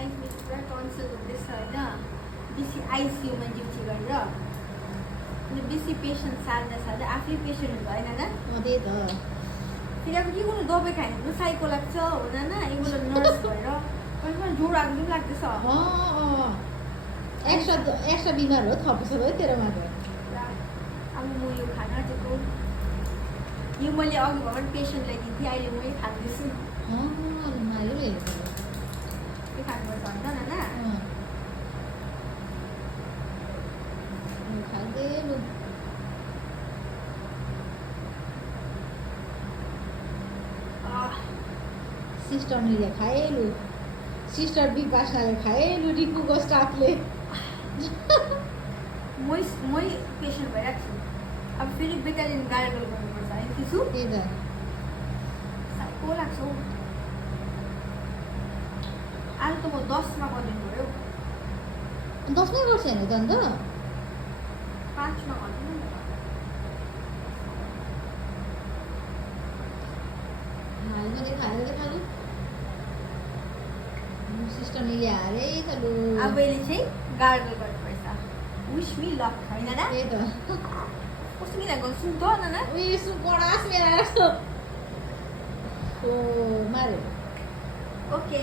guys मेरो पुरा tonsil हुँदैछ होइन बेसी आइसियुमा ड्युटी गरेर अनि बेसी पेसेन्ट सार्दा आफै पेसेन्ट हुन्छ होइन न त्यही त फेरि अब के गर्नु दबाई खायो भने साइको लाग्छ हुँदैन एबाट नर्स भएर कहिले जोड आएको पनि लाग्दैछ एक्स्ट्रा बिमार हो थपेछ है तेरोमा त अब म यो खाना चाहिँ यो मैले अघि भर्खर पेसेन्टलाई दिन्थेँ अहिले मै खाँदैछु मायो हेरेको के खानुपर्छ भन्छ न खाँदै लु सिस्टर निर्या खाएलु सिस्टर विपासनाले खाएलु रिकुको स्टाफले मै पेसेन्ट भइरहेको छु अब फेरि बेकालीन गार्गल गर्नुपर्छ है त्यसो त्यही त साइको लाग्छ हौ आज त म 10मा गरिदिनु पऱ्यो 10मै गर्छ होइन त अन्त 5मा गरिदिनु खालु सिस्टर निर्या हारे त लु अब यसले चाहिँ गार्गल गर्नुपर्छ विश मी लक होइन न त्यही त कस्तो किन गर्छु त न उयो सु पडास मेरा जस्तो ओ मारे ओके